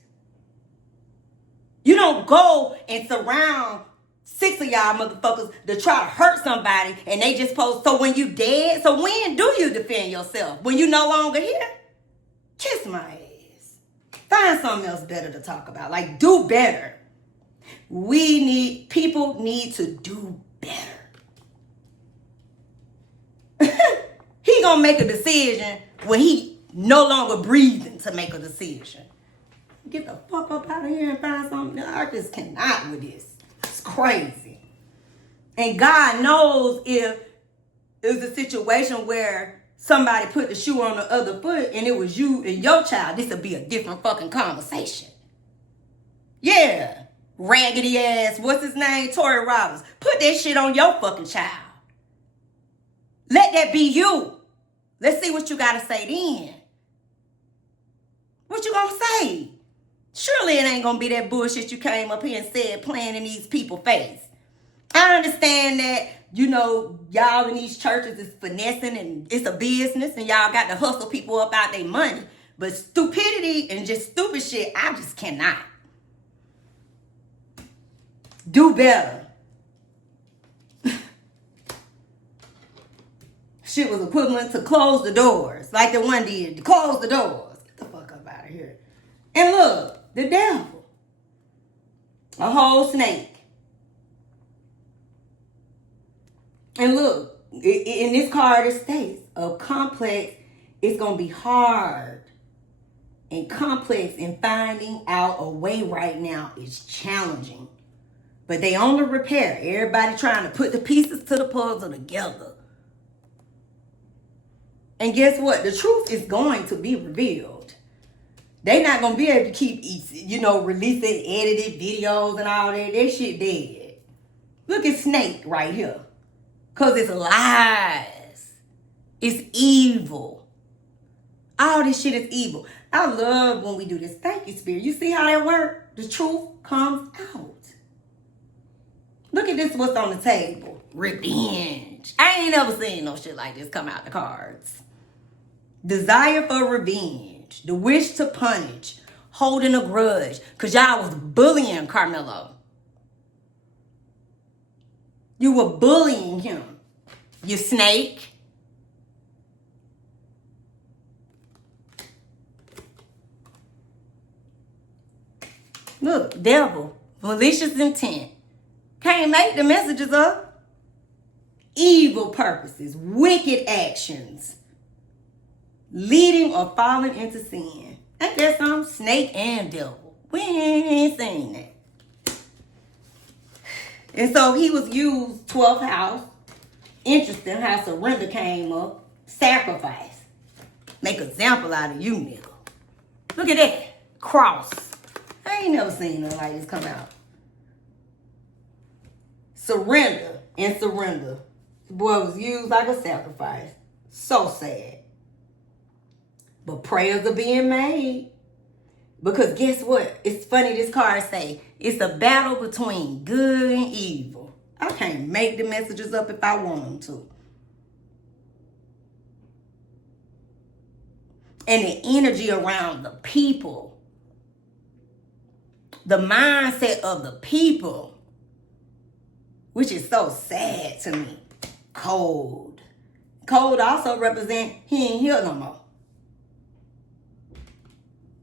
You don't go and surround 6 of y'all motherfuckers to try to hurt somebody and they just post. So when you dead, so when do you defend yourself? When you no longer here? Kiss my ass. Find something else better to talk about. Like, do better. People need to do better. gonna make a decision when he no longer breathing to make a decision. Get the fuck up out of here and find something. I just cannot with this. It's crazy. And God knows if it's a situation where somebody put the shoe on the other foot and it was you and your child, this would be a different fucking conversation. Yeah. Raggedy ass, what's his name? Tory Roberts. Put that shit on your fucking child. Let that be you. Let's see what you gotta say then. What you gonna say? Surely it ain't gonna be that bullshit you came up here and said playing in these people's face. I understand that, you know, y'all in these churches is finessing and it's a business and y'all got to hustle people up out their money. But stupidity and just stupid shit, I just cannot. Do better. Shit was equivalent to close the doors. Like the one did. Close the doors. Get the fuck up out of here. And look, the devil. A whole snake. And look, in this card it states, a complex is going to be hard. And complex in finding out a way right now is challenging. But they on the repair. Everybody trying to put the pieces to the puzzle together. And guess what? The truth is going to be revealed. They not going to be able to keep, you know, releasing edited videos and all that. That shit dead. Look at Snake right here. Because it's lies. It's evil. All this shit is evil. I love when we do this. Thank you, Spirit. You see how that works? The truth comes out. Look at this, what's on the table. Revenge. I ain't never seen no shit like this come out the cards. Desire for revenge. The wish to punish. Holding a grudge. Because y'all was bullying Karmello. You were bullying him. You snake. Look, devil. Malicious intent. Can't make the messages up. Evil purposes. Wicked actions. Leading or falling into sin. Ain't that something? Snake and devil. We ain't seen that. And so he was used 12th house. Interesting how surrender came up. Sacrifice. Make an example out of you, nigga. Look at that. Cross. I ain't never seen nothing like this come out. Surrender and surrender. The boy was used like a sacrifice. So sad. But prayers are being made. Because guess what? It's funny this card say, it's a battle between good and evil. I can't make the messages up if I want them to. And the energy around the people. The mindset of the people. Which is so sad to me. Cold. Cold also represents he ain't here no more.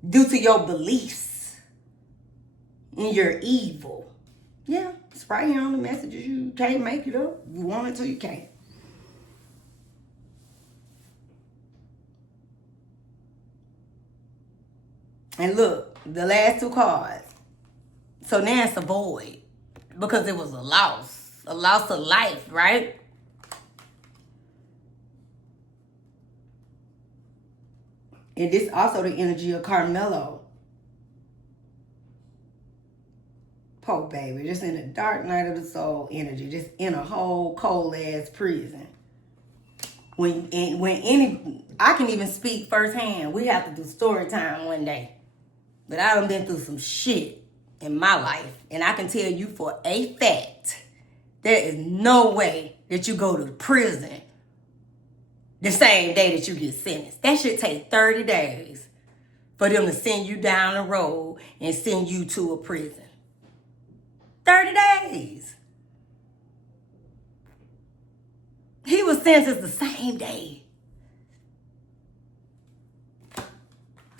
Due to your beliefs and your evil. Yeah, it's right here on the messages. You can't make it up. You want it till you can't. And look, the last two cards. So now it's a void. Because it was a loss. A loss of life, right? And this also the energy of Karmello. Poor baby. Just in the dark night of the soul energy. Just in a whole cold ass prison. When I can even speak firsthand. We have to do story time one day. But I done been through some shit in my life. And I can tell you for a fact. There is no way that you go to prison the same day that you get sentenced. That should take 30 days for them to send you down the road and send you to a prison. 30 days. He was sentenced the same day.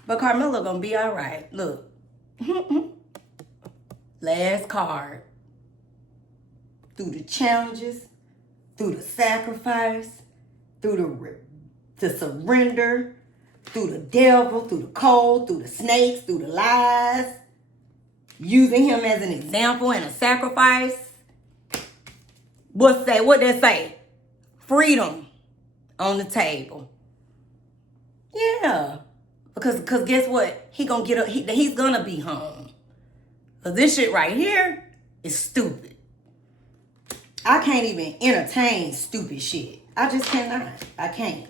But Karmello gonna be all right. Look. Last card. Through the challenges, through the sacrifice, through the to surrender through the devil, through the cold, through the snakes, through the lies, using him as an example and a sacrifice. What they say? Freedom on the table. Yeah. Because guess what? He's gonna be home. But this shit right here is stupid. I can't even entertain stupid shit. I just cannot. I can't.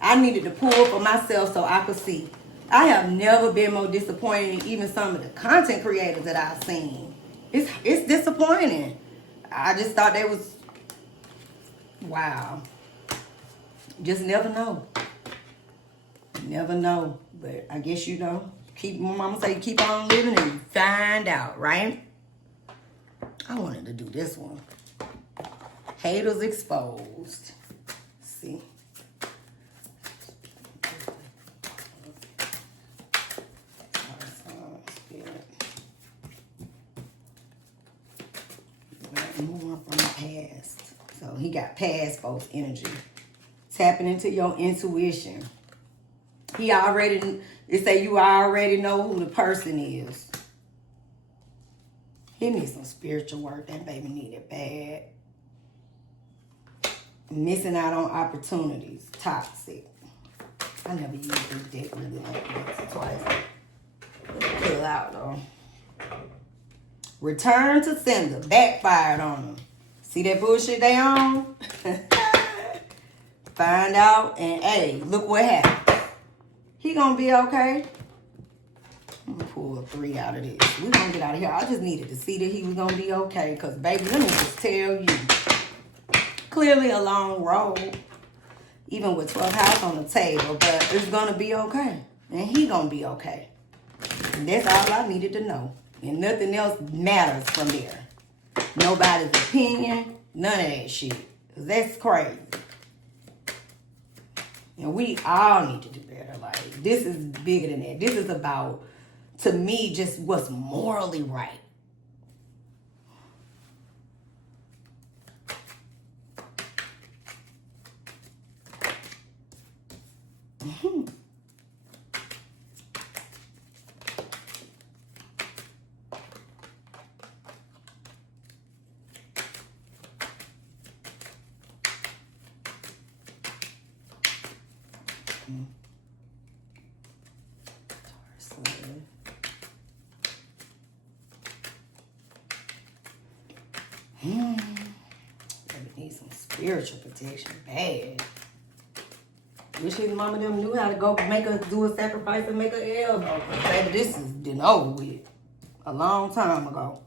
I needed to pull for myself so I could see. I have never been more disappointed in even some of the content creators that I've seen. It's disappointing. I just thought they was, wow. Just never know. Never know. But I guess you know. My mama say keep on living and find out, right? I wanted to do this one. Haters exposed. See. More from the past. So he got past folks' energy. Tapping into your intuition. They say you already know who the person is. He needs some spiritual work. That baby need it bad. Missing out on opportunities. Toxic. I never used this deck really like once or twice. Pull out though. Return to sender. Backfired on them. See that bullshit they on? Find out and hey, look what happened. He gonna be okay. I'm gonna pull a 3 out of this. We gonna get out of here. I just needed to see that he was gonna be okay. Cause baby, let me just tell you. Clearly a long road. Even with 12 house on the table. But it's gonna be okay. And he gonna be okay. And that's all I needed to know. And nothing else matters from there. Nobody's opinion. None of that shit. Cause that's crazy. And we all need to do better. Like, this is bigger than that. This is about, to me, just what's morally right. Mm-hmm. Baby need some spiritual protection bad. Wish his mama them knew how to go do a sacrifice and make a elbow. Baby, this is been over with a long time ago.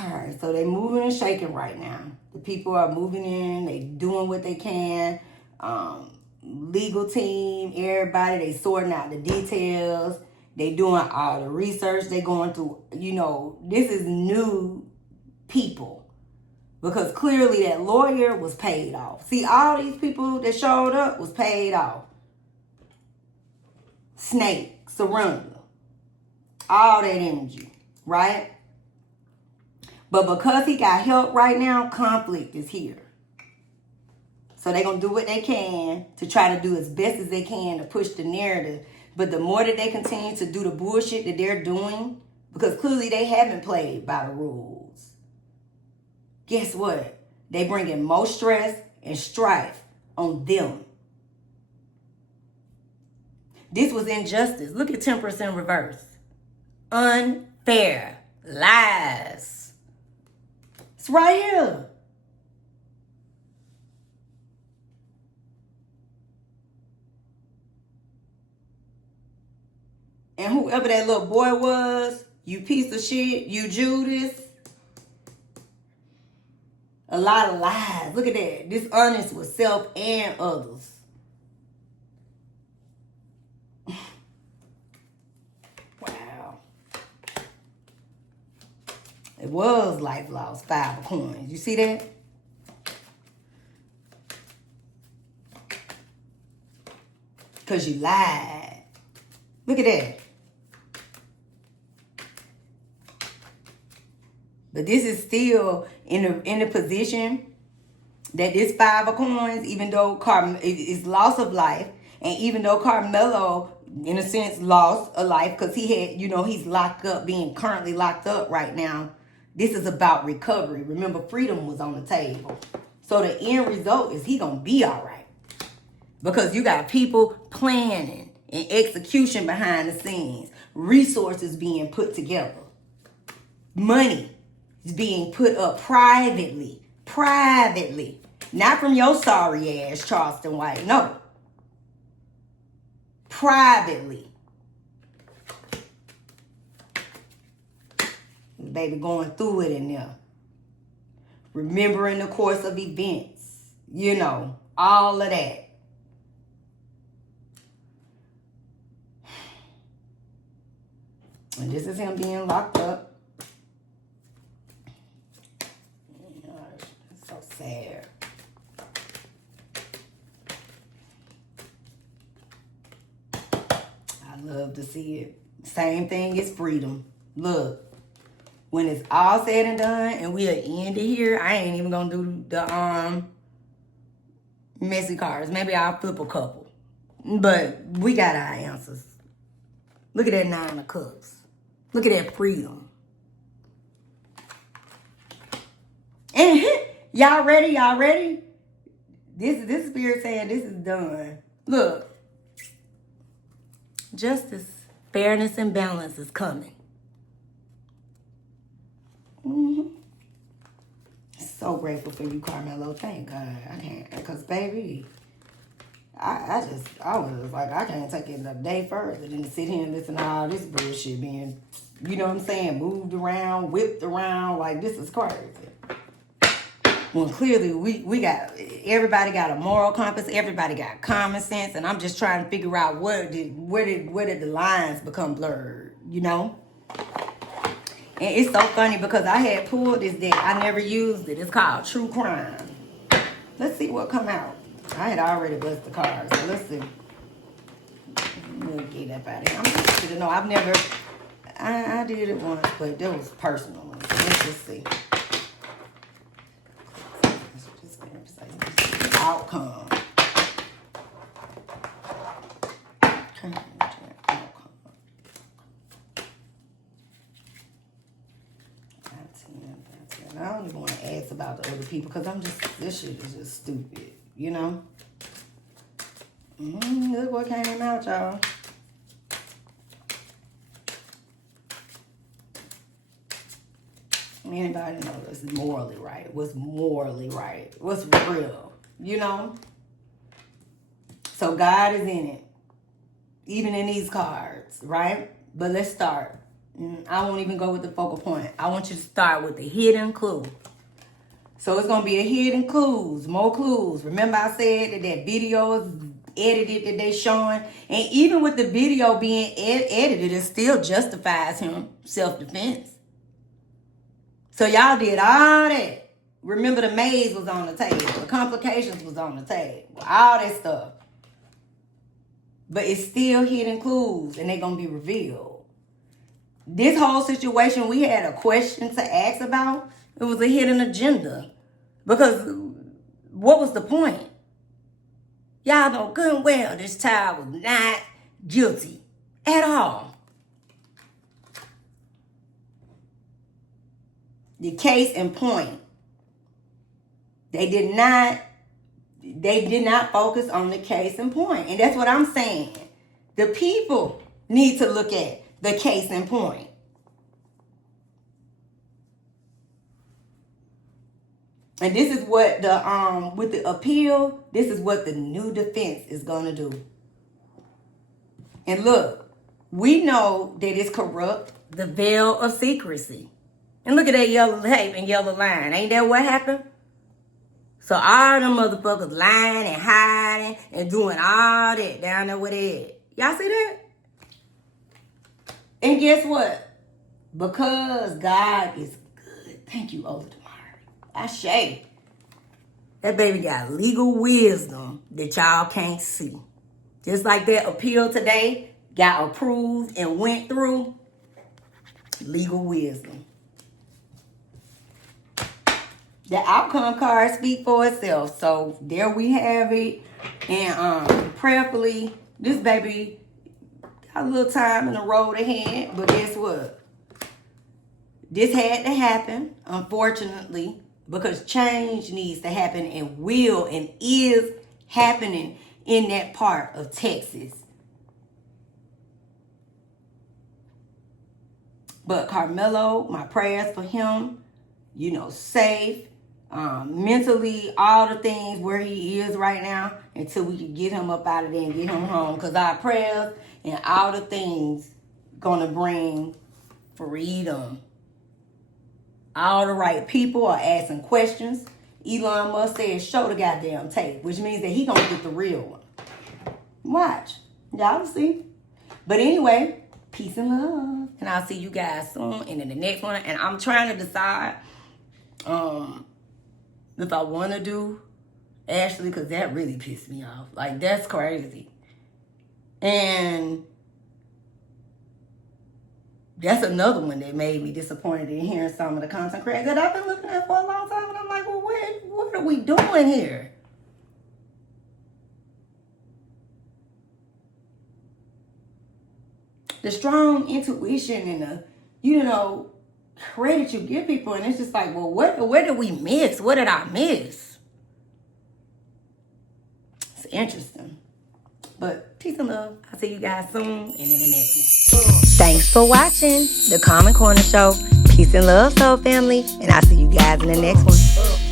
Alright, so they moving and shaking right now. The people are moving in, they doing what they can. Legal team, everybody, they sorting out the details. They doing all the research. They going through, this is new people. Because clearly that lawyer was paid off. See, all these people that showed up was paid off. Snake, surrender. All that energy, right? But because he got help right now, conflict is here. So they're going to do what they can to try to do as best as they can to push the narrative. But the more that they continue to do the bullshit that they're doing, because clearly they haven't played by the rules, guess what? They bring in more stress and strife on them. This was injustice. Look at temperance in reverse. Unfair. Lies. It's right here. And whoever that little boy was, you piece of shit, you Judas. A lot of lies. Look at that. Dishonest with self and others. Wow. It was life lost, 5 coins. You see that? Because you lied. Look at that. But this is still in the position that this 5 of coins, even though is loss of life, and even though Karmello, in a sense, lost a life because he had, he's locked up, being currently locked up right now. This is about recovery. Remember, freedom was on the table. So the end result is he gonna be all right. Because you got people planning and execution behind the scenes. Resources being put together. Money is being put up privately. Privately. Not from your sorry ass, Charleston White. No. Privately. Baby going through it in there. Remembering the course of events. All of that. And this is him being locked up. It's so sad. I love to see it. Same thing as freedom. Look, when it's all said and done and we'll end it here, I ain't even gonna do the messy cards. Maybe I'll flip a couple. But we got our answers. Look at that 9 of Cups. Look at that freedom. And y'all ready? Y'all ready? This spirit saying this is done. Look. Justice, fairness, and balance is coming. So grateful for you, Karmello. Thank God. I can't, because baby, I was like, I can't take it a day further than to sit here and listen to all this bullshit being, you know what I'm saying, moved around, whipped around. Like, this is crazy. When clearly we got, everybody got a moral compass, everybody got common sense, and I'm just trying to figure out where did the lines become blurred, And it's so funny because I had pulled this deck. I never used it. It's called True Crime. Let's see what come out. I had already blessed the cards, so let's see. We'll get up out of here. I'm interested to know. I've never, I did it once, but that was personal. Let's just see. Outcome. I don't even want to ask about the other people because this shit is just stupid, Look what came out, y'all. Anybody know this is morally right? What's morally right? What's real? So God is in it. Even in these cards, right? But let's start. I won't even go with the focal point. I want you to start with the hidden clue. So it's going to be a hidden clues, more clues. Remember I said that video is edited that they showing? And even with the video being edited, it still justifies him self-defense. So y'all did all that. Remember the maze was on the table. The complications was on the table. All that stuff. But it's still hidden clues and they're going to be revealed. This whole situation, we had a question to ask about. It was a hidden agenda. Because what was the point? Y'all know good and well this child was not guilty at all. The case in point. They did not focus on the case in point. And that's what I'm saying. The people need to look at the case in point. And this is what with the appeal, this is what the new defense is gonna do. And look, we know that it's corrupt, the veil of secrecy. And look at that yellow tape and yellow line. Ain't that what happened? So all them motherfuckers lying and hiding and doing all that down there with their head. Y'all see that? And guess what? Because God is good. Thank you, Ola Damari. Ashe. That baby got legal wisdom that y'all can't see. Just like that appeal today got approved and went through. Legal wisdom. The outcome card speak for itself. So there we have it. And prayerfully, this baby got a little time in the road ahead. But guess what? This had to happen, unfortunately, because change needs to happen and will and is happening in that part of Texas. But Karmello, my prayers for him, safe, mentally, all the things where he is right now until we can get him up out of there and get him home. Because our prayers and all the things gonna bring freedom. All the right people are asking questions. Elon Musk said, show the goddamn tape, which means that he gonna get the real one. Watch. Y'all will see. But anyway, peace and love. And I'll see you guys soon and in the next one. And I'm trying to decide if I want to do Ashley, because that really pissed me off. Like, that's crazy. And that's another one that made me disappointed in hearing some of the content creators that I've been looking at for a long time. And I'm like, well, what are we doing here? The strong intuition and the, credit you give people. And it's just like, well, where did we miss? What did I miss? It's interesting. But peace and love. I'll see you guys soon and in the next one. Thanks for watching The Common Corner Show. Peace and love, soul family. And I'll see you guys in the next one.